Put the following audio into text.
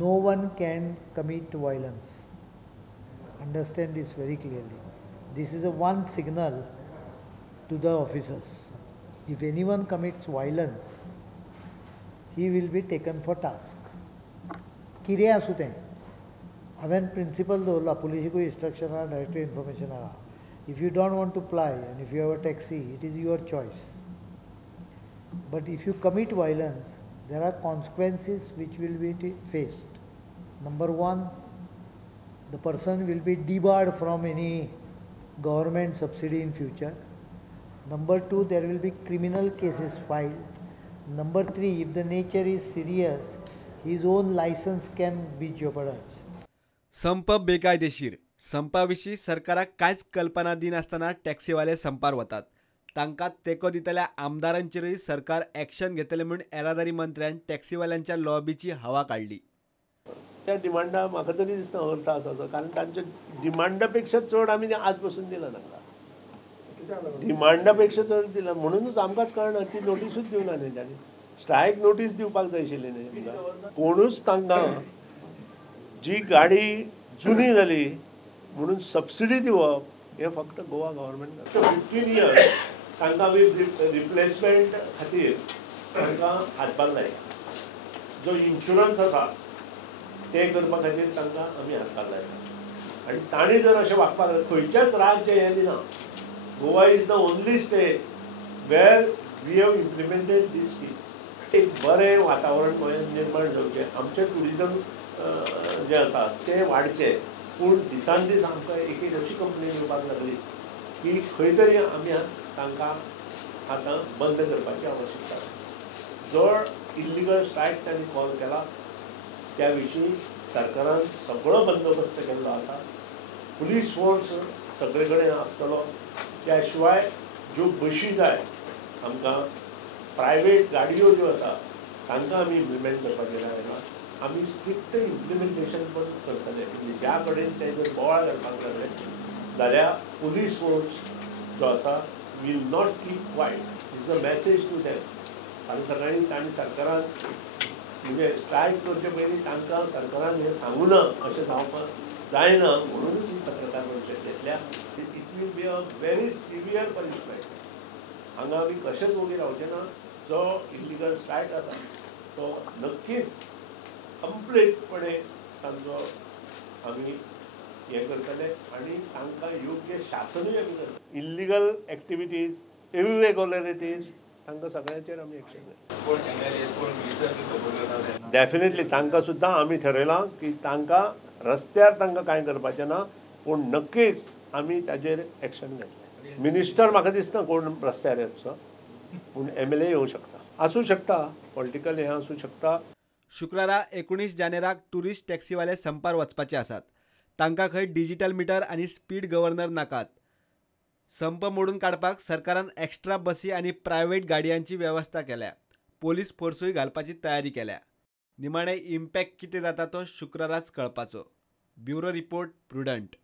No one can commit violence. Understand this very clearly. This is a one signal to the officers. If anyone commits violence, he will be taken for task. किरें आसूं तें हांवें principal दवरला पुलिशेकूय instruction आहा director information आहा if you don't want to fly and if you have a taxi it is your choice but if you commit violence there are consequences which will be faced. Number one, the person will be debarred from any government subsidy in future. Number two, there will be criminal cases filed. Number three, if the nature is serious, his own license can be jeopardized. संप बेकायदेशीर. संपाविशीं सरकाराक कांयच कल्पना दिनासतना टॅक्सीवाले संपार वतात. तांकां तेको दितल्या आमदारांचेरय सरकार ॲक्शन घेतले म्हूण येरादारी मंत्र्यान टॅक्सीवाल्यांच्या लॉबीची हवा काढली. त्या डिमांडा म्हाका तरी दिसता अर्थ आसा कारण तांच्या डिमांडा पेक्षा चड आमी आज पासून दिला तांकां डिमांडा पेक्षा चड दिला म्हणूनच आमकांच कळना ती नोटीसूच दिवना न्ही तांणी स्ट्रायक नोटीस दिवपाक जाय आशिल्ली न्ही कोणूच तांकां जी गाडी जुनी जाली म्हणून सबसिडी दिवप हे फक्त गोवा गव्हर्मेंट 15 years तांकां रिप्लेसमेंट खातीर तांकां हाडपाक जाय जो इन्शुरन्स आसा ते करपा खातीर तांकां आमी हाडपाक लायला आनी तांणी जर अशें वागपाक खंयचेच राज्य हें दिना Goa is the only state where we have implemented these schemes एक बरें वातावरण गोंयांत निर्माण जावचें आमचें ट्युरिजम जें आसा तें वाडचें पूण दिसान दीस आमकां एक एक अशी कंप्लेन येवपाक लागली की खंय तरी आमी तांकां आतां बंद करपाची आवश्यकता आसा जो इल्लिगल स्ट्रायक तांणी कॉल केला त्या विशीं सरकारान सगळो बंदोबस्त केल्लो आसा पुलीस फोर्स सगळे कडेन आसतलो त्या शिवाय ज्यो बशी जाय आमकां प्रायवेट गाडयो ज्यो आसा तांकां आमी इम्प्लिमेंट करपाचें लायला आमी स्ट्रिक्ट इम्प्लिमेंटेशन पण करतले ज्या कडेन ते जर बोवाळ घालपाक लागले जाल्यार पुलीस फोर्स जो आसा will not keep quiet is a message to them फाल्यां सकाळीं तांणी सरकारान म्हणजे स्ट्रायक करचे पयलीं तांकां सरकारान हें सांगूं ना अशें जावपाक जायना म्हणूनच ही पत्रकार परिशद घेतल्या it will be a very severe punishment हांगा आमी कशेंच उबी रावचे ना जो इल्लिगल स्ट्रायक आसा तो नक्कीच कंप्लीटपणे तांचो आमी हें करतले आनी तांकां योग्य शासनूय आमी करतले इल्लिगल एक्टिविटीज इरेग्युलरिटीज तांकां सगळ्यांचेर आमी एक्शन डेफिनेटली तांकां सुद्दां आमी ठरयलां की तांकां रस्त्यार तांकां कांय करपाचें ना पूण नक्कीच आमी ताजेर एक्शन घेतलें मिनिस्टर म्हाका दिसना कोण रस्त्यार येवचो पूण MLA येवं शकता आसूं शकता पॉलिटिकल हें आसूं शकता. शुक्रारा 19 जानेराक टुरिस्ट टॅक्सीवाले संपार वचपाचे आसात. तांकां खंय डिजिटल मिटर आनी स्पीड गव्हर्नर नाकात. संप मोडून काडपाक सरकारान एक्स्ट्रा बसी आनी प्रायव्हेट गाडयांची वेवस्था केल्या. पोलीस फोर्सूय घालपाची तयारी केल्या. निमाणें इम्पॅक्ट कितें जाता तो शुक्राराच कळपाचो. Bureau report prudent.